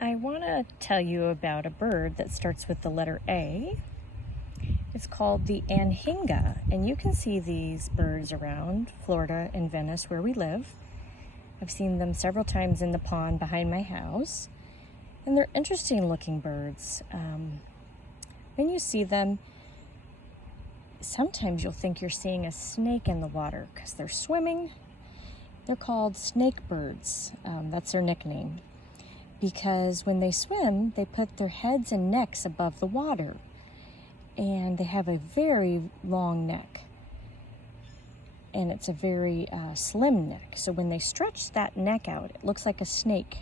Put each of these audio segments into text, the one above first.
I want to tell you about a bird that starts with the letter A. It's called the Anhinga, and you can see these birds around Florida and Venice where we live. I've seen them several times in the pond behind my house, and they're interesting looking birds. When you see them, sometimes you'll think you're seeing a snake in the water because they're swimming. They're called snake birds. That's their nickname. Because when they swim, they put their heads and necks above the water. And they have a very long neck. And it's a very slim neck. So when they stretch that neck out, it looks like a snake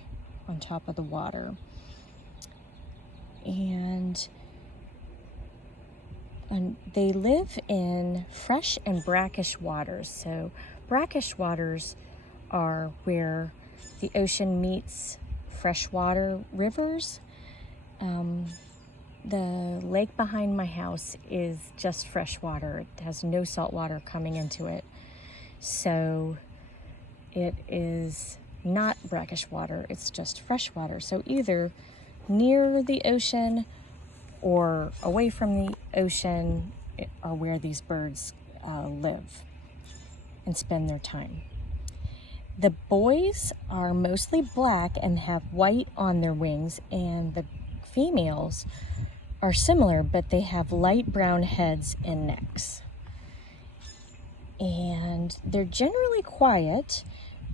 on top of the water. And they live in fresh and brackish waters. So brackish waters are where the ocean meets freshwater rivers. The lake behind my house is just fresh water. It has no salt water coming into it. So it is not brackish water, it's just fresh water. So either near the ocean or away from the ocean are where these birds live and spend their time. The boys are mostly black and have white on their wings, and the females are similar, but they have light brown heads and necks. And they're generally quiet,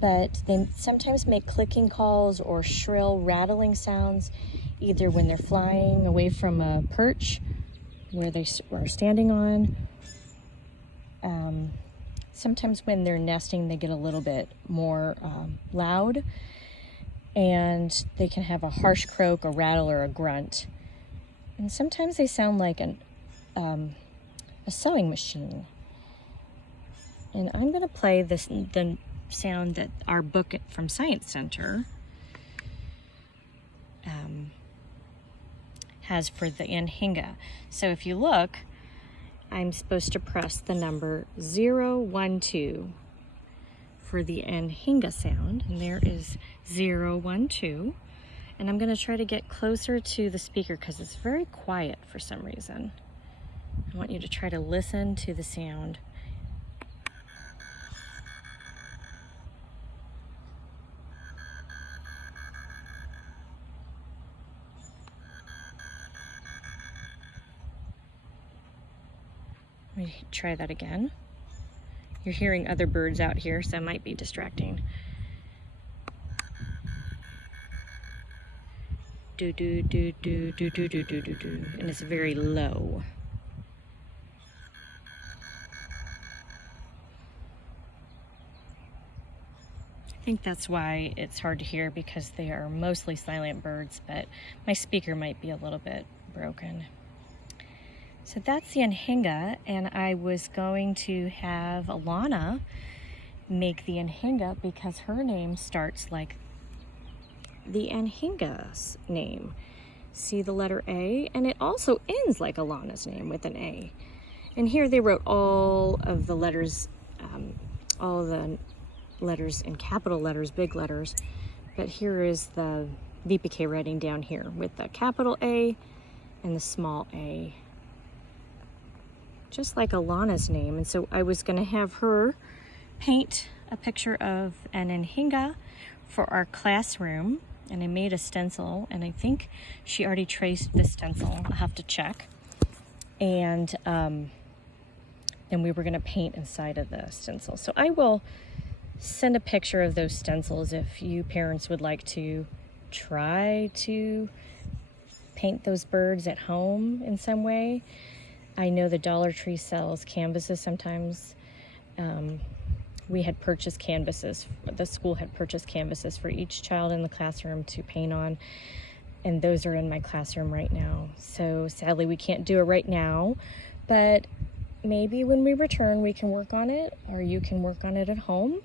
but they sometimes make clicking calls or shrill rattling sounds, either when they're flying away from a perch where they are standing on. Sometimes when they're nesting, they get a little bit more loud, and they can have a harsh croak, a rattle, or a grunt. And sometimes they sound like a sewing machine. And I'm going to play the sound that our book from Science Center has for the Anhinga. So if you look, I'm supposed to press the number 012 for the Anhinga sound, and there is 012. And I'm going to try to get closer to the speaker because it's very quiet for some reason. I want you to try to listen to the sound. Let me try that again. You're hearing other birds out here, so it might be distracting. Do do do do do do do do do do, and it's very low. I think that's why it's hard to hear, because they are mostly silent birds, but my speaker might be a little bit broken. So that's the Anhinga, and I was going to have Alana make the Anhinga because her name starts like the Anhinga's name. See the letter A? And it also ends like Alana's name with an A. And here they wrote all of the letters, all the letters in capital letters, big letters. But here is the VPK writing down here with the capital A and the small a. Just like Alana's name. And so I was going to have her paint a picture of an Anhinga for our classroom, and I made a stencil, and I think she already traced the stencil. I'll have to check. And then we were going to paint inside of the stencil. So I will send a picture of those stencils if you parents would like to try to paint those birds at home in some way. I know the Dollar Tree sells canvases sometimes. We had purchased canvases, the school had purchased canvases for each child in the classroom to paint on, and those are in my classroom right now. So sadly we can't do it right now, but maybe when we return we can work on it, or you can work on it at home.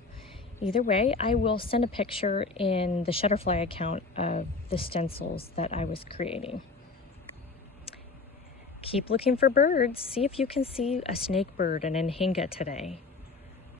Either way, I will send a picture in the Shutterfly account of the stencils that I was creating. Keep looking for birds. See if you can see a snake bird, an Anhinga today.